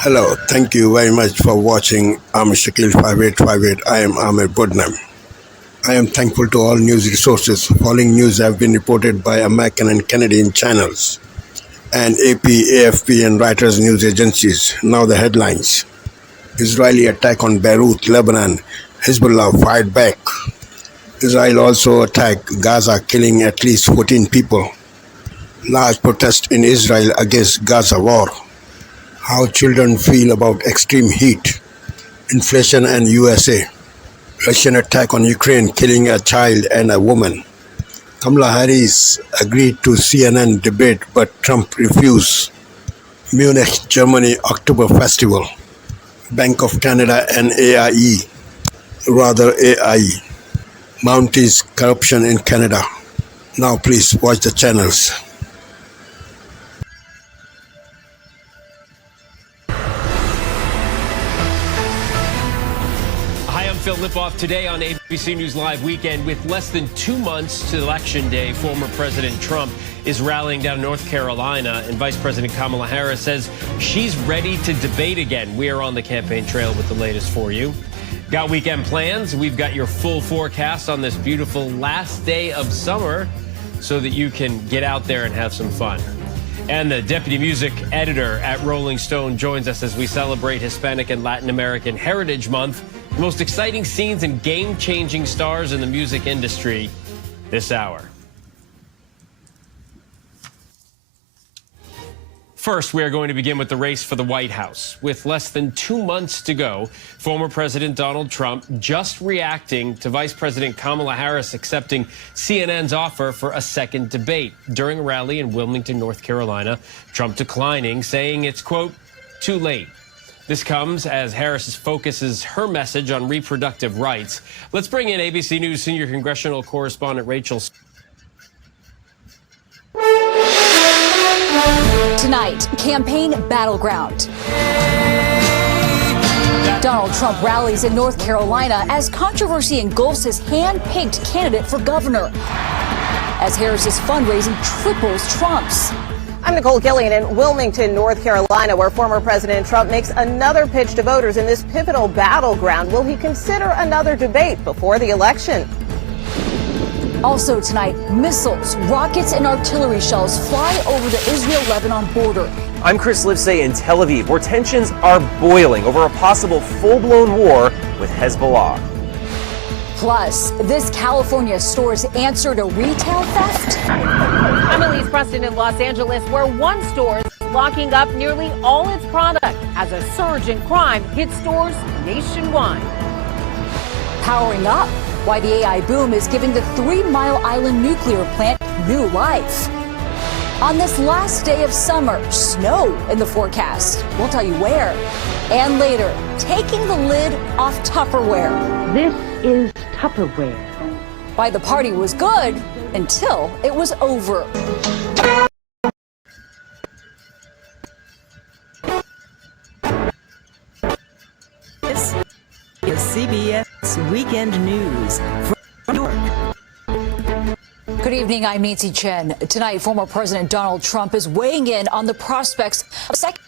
Hello, thank you very much for watching. I'm Shakil 5858. I am Ahmed Budnam. I am thankful to all news resources. Following news have been reported by American and Canadian channels and AP, AFP and Reuters news agencies. Now the headlines. Israeli attack on Beirut, Lebanon. Hezbollah fired back. Israel also attacked Gaza, killing at least 14 people. Large protest in Israel against Gaza war. How children feel about extreme heat. Inflation and USA. Russian attack on Ukraine, killing a child and a woman. Kamala Harris agreed to CNN debate, but Trump refused. Munich, Germany October Festival. Bank of Canada and AIE. Mounties corruption in Canada. Now please watch the channels. Phil Lipoff today on ABC News Live Weekend. With less than 2 months to Election Day, former President Trump is rallying down in North Carolina, and Vice President Kamala Harris says she's ready to debate again. We are on the campaign trail with the latest for you. Got weekend plans? We've got your full forecast on this beautiful last day of summer so that you can get out there and have some fun. And the deputy music editor at Rolling Stone joins us as we celebrate Hispanic and Latin American Heritage Month. The most exciting scenes and game-changing stars in the music industry this hour. First, we are going to begin with the race for the White House. With less than 2 months to go, former President Donald Trump just reacting to Vice President Kamala Harris accepting CNN's offer for a second debate. During a rally in Wilmington, North Carolina, Trump declining, saying it's, quote, too late. This comes as Harris focuses her message on reproductive rights. Let's bring in ABC News senior congressional correspondent Rachel. Tonight, campaign battleground. Donald Trump rallies in North Carolina as controversy engulfs his hand-picked candidate for governor. As Harris's fundraising triples Trump's. I'm Nicole Gillian in Wilmington, North Carolina, where former President Trump makes another pitch to voters in this pivotal battleground. Will he consider another debate before the election? Also tonight, missiles, rockets, and artillery shells fly over the Israel-Lebanon border. I'm Chris Livesay in Tel Aviv, where tensions are boiling over a possible full-blown war with Hezbollah. Plus, this California store's answer to retail theft. I'm Elise Preston in Los Angeles, where one store is locking up nearly all its product as a surge in crime hits stores nationwide. Powering up, why the AI boom is giving the 3 Mile Island nuclear plant new life. On this last day of summer, snow in the forecast. We'll tell you where. And later, taking the lid off Tupperware. This is Tupperware. Why the party was good until it was over. This is CBS Weekend News from New York. Good evening, I'm Nancy Chen. Tonight, former President Donald Trump is weighing in on the prospects of a second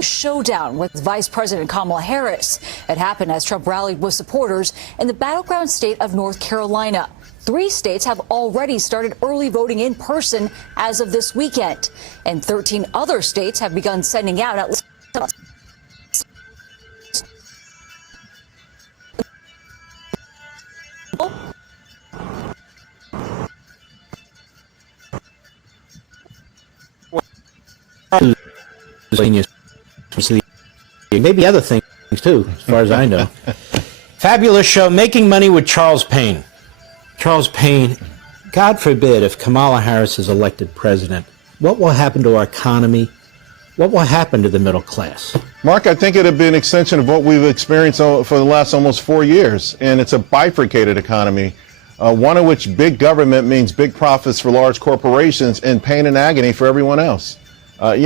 showdown with Vice President Kamala Harris. It happened as Trump rallied with supporters in the battleground state of North Carolina. 3 states have already started early voting in person as of this weekend, and 13 other states have begun sending out at least maybe other things too, as far as I know. Fabulous show, Making Money with Charles Payne. Charles Payne, God forbid if Kamala Harris is elected president, what will happen to our economy? What will happen to the middle class? Mark, I think it'll be an extension of what we've experienced for the last almost 4 years, and it's a bifurcated economy, one in which big government means big profits for large corporations and pain and agony for everyone else. Let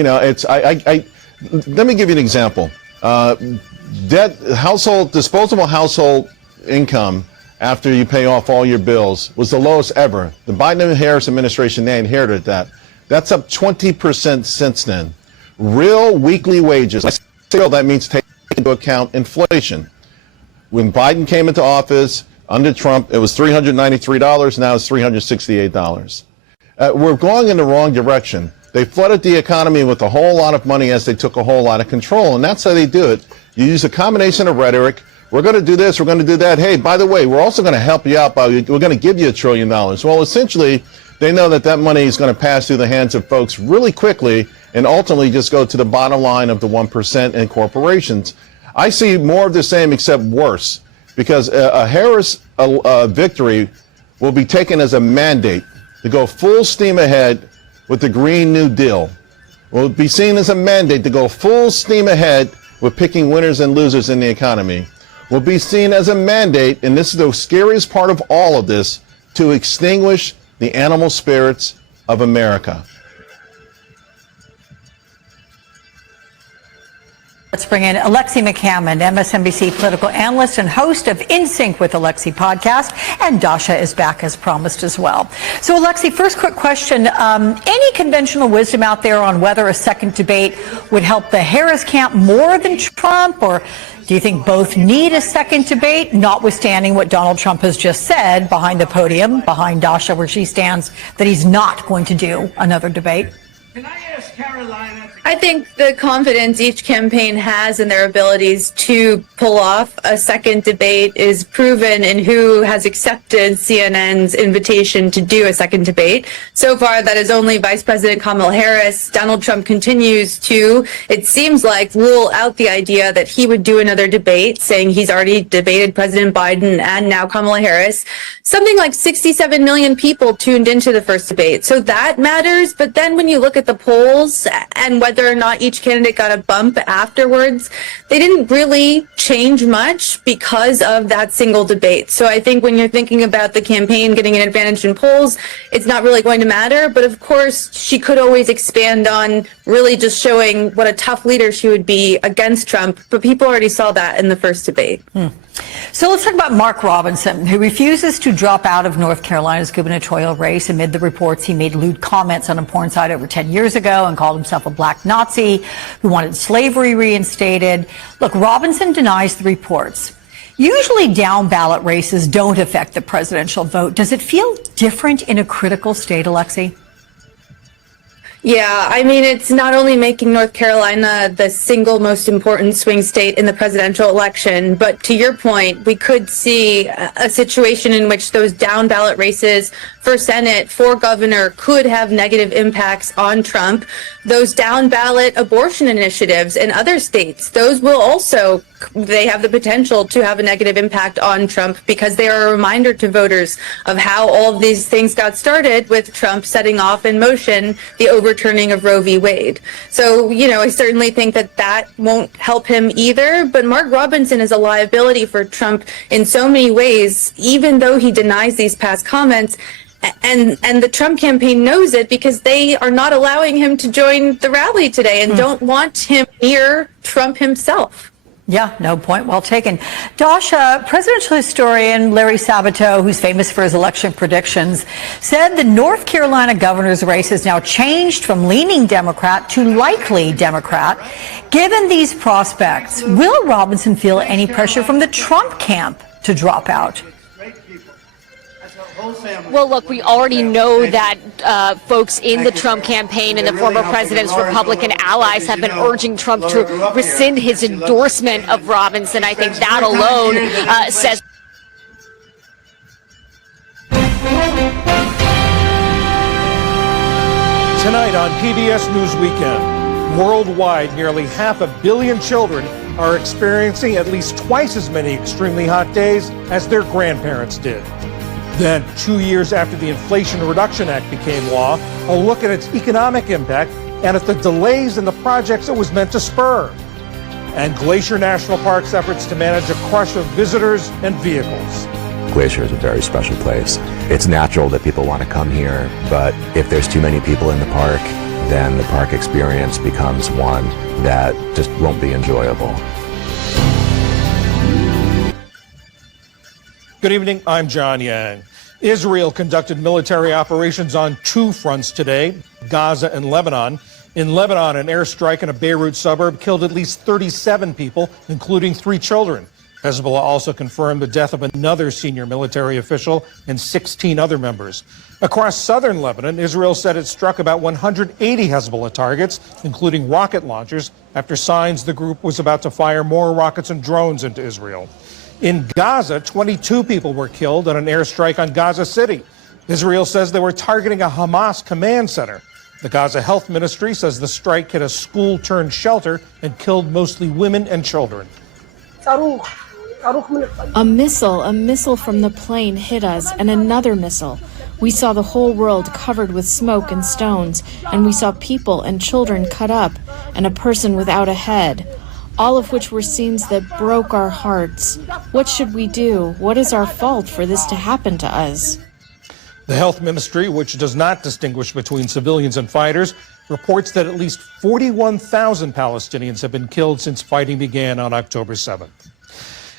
me give you an example. Disposable household income after you pay off all your bills was the lowest ever. The Biden and Harris administration, they inherited that. That's up 20% since then. Real weekly wages that means taking into account inflation. When Biden came into office under Trump, it was $393. Now it's $368. We're going in the wrong direction. They flooded the economy with a whole lot of money as they took a whole lot of control, and that's how they do it. You use a combination of rhetoric. We're going to do this, we're going to do that. Hey, by the way, we're also going to help you out we're going to give you $1 trillion. Well, essentially, they know that that money is going to pass through the hands of folks really quickly and ultimately just go to the bottom line of the 1% and corporations. I see more of the same except worse, because a Harris victory will be taken as a mandate to go full steam ahead with the Green New Deal. Will be seen as a mandate to go full steam ahead with picking winners and losers in the economy. Will be seen as a mandate, and this is the scariest part of all of this, to extinguish the animal spirits of America. Let's bring in Alexi McCammon, MSNBC political analyst and host of In Sync with Alexi podcast. And Dasha is back as promised as well. So, Alexi, first quick question. Any conventional wisdom out there on whether a second debate would help the Harris camp more than Trump? Or do you think both need a second debate, notwithstanding what Donald Trump has just said behind the podium, behind Dasha where she stands, that he's not going to do another debate? Can I ask Carolina? I think the confidence each campaign has in their abilities to pull off a second debate is proven in who has accepted CNN's invitation to do a second debate. So far, that is only Vice President Kamala Harris. Donald Trump continues to, it seems like, rule out the idea that he would do another debate, saying he's already debated President Biden and now Kamala Harris. Something like 67 million people tuned into the first debate. So that matters. But then when you look at the polls and whether or not each candidate got a bump afterwards, they didn't really change much because of that single debate. So I think when you're thinking about the campaign getting an advantage in polls, it's not really going to matter. But of course, she could always expand on really just showing what a tough leader she would be against Trump. But people already saw that in the first debate. So let's talk about Mark Robinson, who refuses to drop out of North Carolina's gubernatorial race amid the reports he made lewd comments on a porn site over 10 years ago and called himself a black Nazi who wanted slavery reinstated. Look, Robinson denies the reports. Usually down ballot races don't affect the presidential vote. Does it feel different in a critical state, Alexi? Yeah, I mean, it's not only making North Carolina the single most important swing state in the presidential election, but to your point, we could see a situation in which those down ballot races for Senate, for governor, could have negative impacts on Trump. Those down ballot abortion initiatives in other states, those will also, they have the potential to have a negative impact on Trump because they are a reminder to voters of how all of these things got started with Trump setting off in motion the overturning of Roe v. Wade. So, you know, I certainly think that that won't help him either. But Mark Robinson is a liability for Trump in so many ways, even though he denies these past comments. And the Trump campaign knows it because they are not allowing him to join the rally today and don't want him near Trump himself. Yeah, no, point well taken. Dasha, presidential historian Larry Sabato, who's famous for his election predictions, said the North Carolina governor's race has now changed from leaning Democrat to likely Democrat. Given these prospects, will Robinson feel any pressure from the Trump camp to drop out? Well, look, we already know that folks in the Trump campaign and the former president's Republican allies have been urging Trump to rescind his endorsement of Robinson. I think that alone says. Tonight on PBS News Weekend, worldwide, nearly 500 million children are experiencing at least twice as many extremely hot days as their grandparents did. Then, 2 years after the Inflation Reduction Act became law, a look at its economic impact and at the delays in the projects it was meant to spur. And Glacier National Park's efforts to manage a crush of visitors and vehicles. Glacier is a very special place. It's natural that people want to come here, but if there's too many people in the park, then the park experience becomes one that just won't be enjoyable. Good evening, I'm John Yang. Israel conducted military operations on two fronts today, Gaza and Lebanon. In Lebanon, an airstrike in a Beirut suburb killed at least 37 people, including 3 children. Hezbollah also confirmed the death of another senior military official and 16 other members. Across southern Lebanon, Israel said it struck about 180 Hezbollah targets, including rocket launchers, after signs the group was about to fire more rockets and drones into Israel. In Gaza, 22 people were killed in an airstrike on Gaza City. Israel says they were targeting a Hamas command center. The Gaza Health Ministry says the strike hit a school-turned-shelter and killed mostly women and children. A missile from the plane hit us, and another missile. We saw the whole world covered with smoke and stones, and we saw people and children cut up, and a person without a head, all of which were scenes that broke our hearts. What should we do? What is our fault for this to happen to us? The Health Ministry, which does not distinguish between civilians and fighters, reports that at least 41,000 Palestinians have been killed since fighting began on October 7th.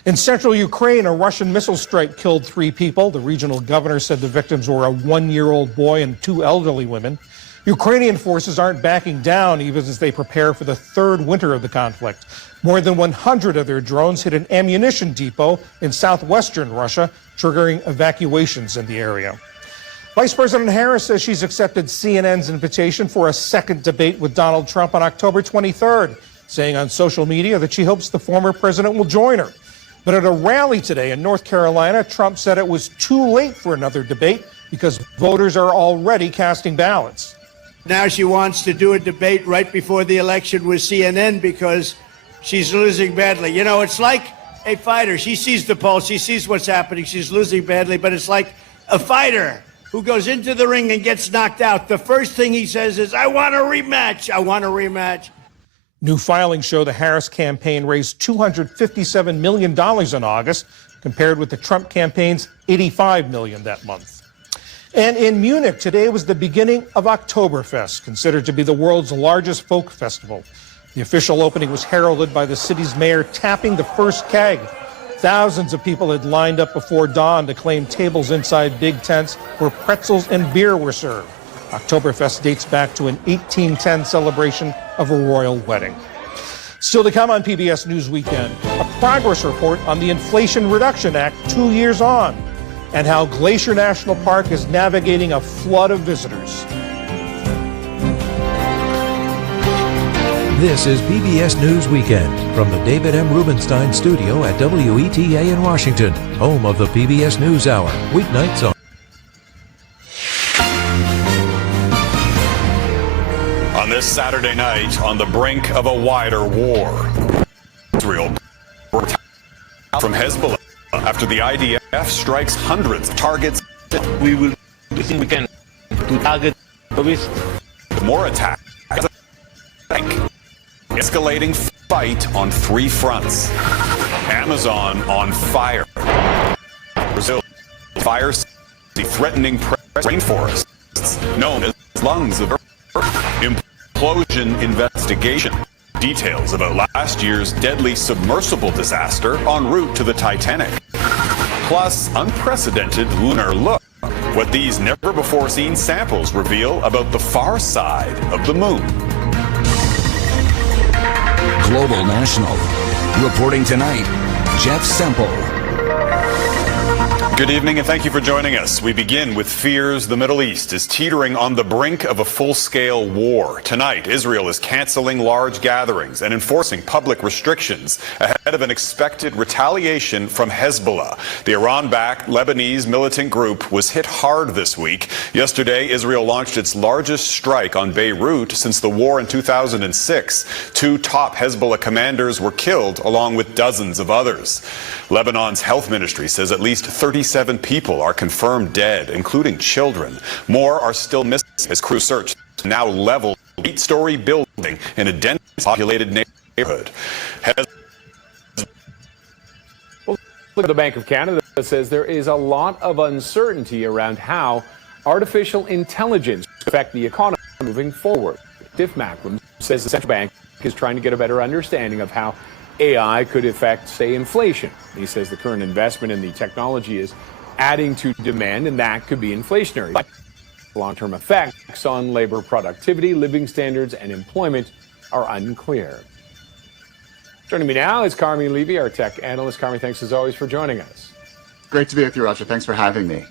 In central Ukraine, a Russian missile strike killed 3 people. The regional governor said the victims were a 1-year-old boy and 2 elderly women. Ukrainian forces aren't backing down even as they prepare for the 3rd winter of the conflict. More than 100 of their drones hit an ammunition depot in southwestern Russia, triggering evacuations in the area. Vice President Harris says she's accepted CNN's invitation for a second debate with Donald Trump on October 23rd, saying on social media that she hopes the former president will join her. But at a rally today in North Carolina, Trump said it was too late for another debate because voters are already casting ballots. Now she wants to do a debate right before the election with CNN because she's losing badly. You know, it's like a fighter. She sees the pulse. She sees what's happening. She's losing badly, but it's like a fighter who goes into the ring and gets knocked out. The first thing he says is, I want a rematch. I want a rematch. New filings show the Harris campaign raised $257 million in August, compared with the Trump campaign's $85 million that month. And in Munich, today was the beginning of Oktoberfest, considered to be the world's largest folk festival. The official opening was heralded by the city's mayor tapping the first keg. Thousands of people had lined up before dawn to claim tables inside big tents where pretzels and beer were served. Oktoberfest dates back to an 1810 celebration of a royal wedding. Still to come on PBS News Weekend, a progress report on the Inflation Reduction Act 2 years on, and how Glacier National Park is navigating a flood of visitors. This is PBS News Weekend from the David M. Rubenstein studio at WETA in Washington, home of the PBS News Hour, weeknights on. On this Saturday night, on the brink of a wider war, Israel from Hezbollah after the IDF strikes hundreds of targets. We can target more attacks. Escalating fight on 3 fronts. Amazon on fire. Brazil fire threatening rainforests known as lungs of Earth. Implosion investigation. Details about last year's deadly submersible disaster en route to the Titanic. Plus, unprecedented lunar look. What these never-before-seen samples reveal about the far side of the moon. Global National. Reporting tonight, Jeff Semple. Good evening and thank you for joining us. We begin with fears the Middle East is teetering on the brink of a full-scale war. Tonight, Israel is canceling large gatherings and enforcing public restrictions ahead of an expected retaliation from Hezbollah. The Iran-backed Lebanese militant group was hit hard this week. Yesterday, Israel launched its largest strike on Beirut since the war in 2006. 2 top Hezbollah commanders were killed along with dozens of others. Lebanon's health ministry says at least 37 people are confirmed dead, including children. More are still missing as crews search now leveled 8-story building in a densely populated neighborhood. The Bank of Canada says there is a lot of uncertainty around how artificial intelligence will affect the economy moving forward. Tiff Macklem says the central bank is trying to get a better understanding of how AI could affect, say, inflation. He says the current investment in the technology is adding to demand, and that could be inflationary. Long-term effects on labor productivity, living standards, and employment are unclear. Joining me now is Carmi Levy, our tech analyst. Carmi, thanks as always for joining us. Great to be with you, Roger. Thanks for having me.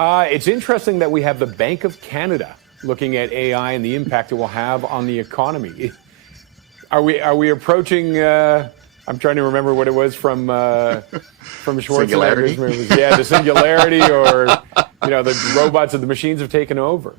It's interesting that we have the Bank of Canada looking at AI and the impact it will have on the economy. Are we approaching? I'm trying to remember what it was from Schwarzenegger's movies. Yeah, the singularity, or the robots and the machines have taken over.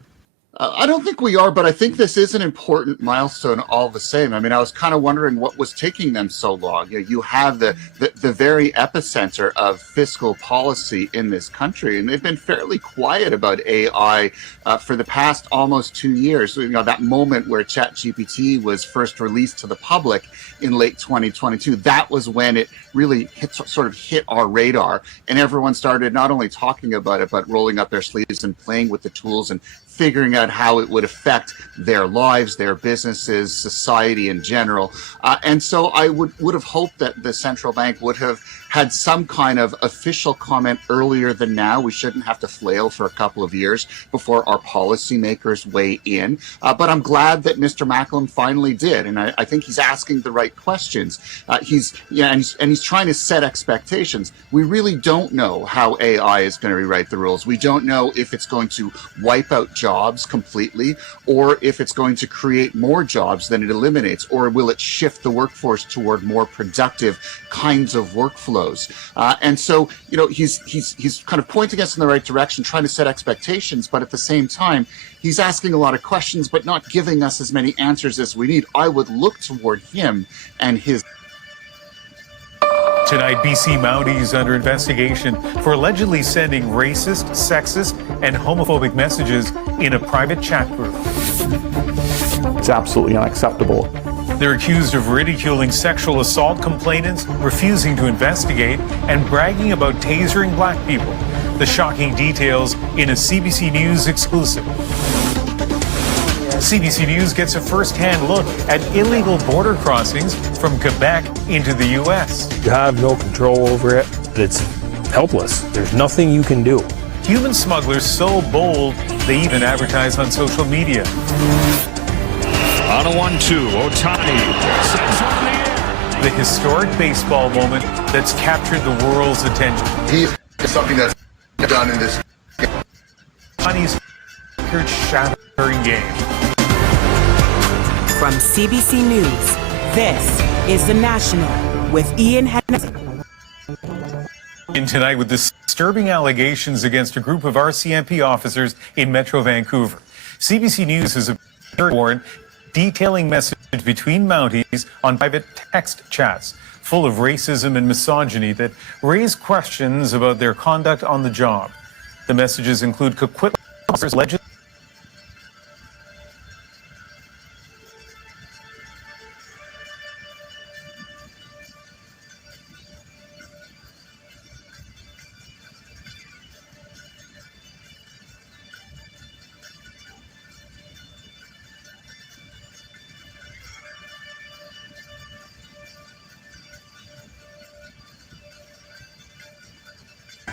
I don't think we are, but I think this is an important milestone all the same. I mean, I was kind of wondering what was taking them so long. You have the very epicenter of fiscal policy in this country, and they've been fairly quiet about AI for the past almost 2 years. So, that moment where ChatGPT was first released to the public in late 2022, that was when it really sort of hit our radar, and everyone started not only talking about it, but rolling up their sleeves and playing with the tools and figuring out how it would affect their lives, their businesses, society in general. And so I would have hoped that the central bank would have had some kind of official comment earlier than now. We shouldn't have to flail for a couple of years before our policymakers weigh in. But I'm glad that Mr. Macklem finally did. And I think he's asking the right questions. He's trying to set expectations. We really don't know how AI is going to rewrite the rules. We don't know if it's going to wipe out jobs completely, or if it's going to create more jobs than it eliminates, or will it shift the workforce toward more productive kinds of workflows. And so, he's kind of pointing us in the right direction, trying to set expectations, but at the same time, he's asking a lot of questions, but not giving us as many answers as we need. I would look toward him and his. Tonight, BC Mounties under investigation for allegedly sending racist, sexist, and homophobic messages in a private chat group. It's absolutely unacceptable. They're accused of ridiculing sexual assault complainants, refusing to investigate, and bragging about tasering black people. The shocking details in a CBC News exclusive. CBC News gets a first-hand look at illegal border crossings from Quebec into the U.S. You have no control over it. It's helpless. There's nothing you can do. Human smugglers so bold, they even advertise on social media. On a 1-2, Ohtani sends one in the air. The historic baseball moment that's captured the world's attention. He's something that's done in this. Ohtani's record-shattering game. From CBC News, this is The National with Ian Hennessy. In tonight with disturbing allegations against a group of RCMP officers in Metro Vancouver. CBC News has a warrant detailing messages between Mounties on private text chats full of racism and misogyny that raise questions about their conduct on the job. The messages include Coquitlam officers allegedly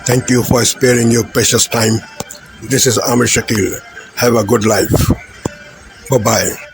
Thank you for sparing your precious time. This is Amir Shakil. Have a good life. Bye-bye.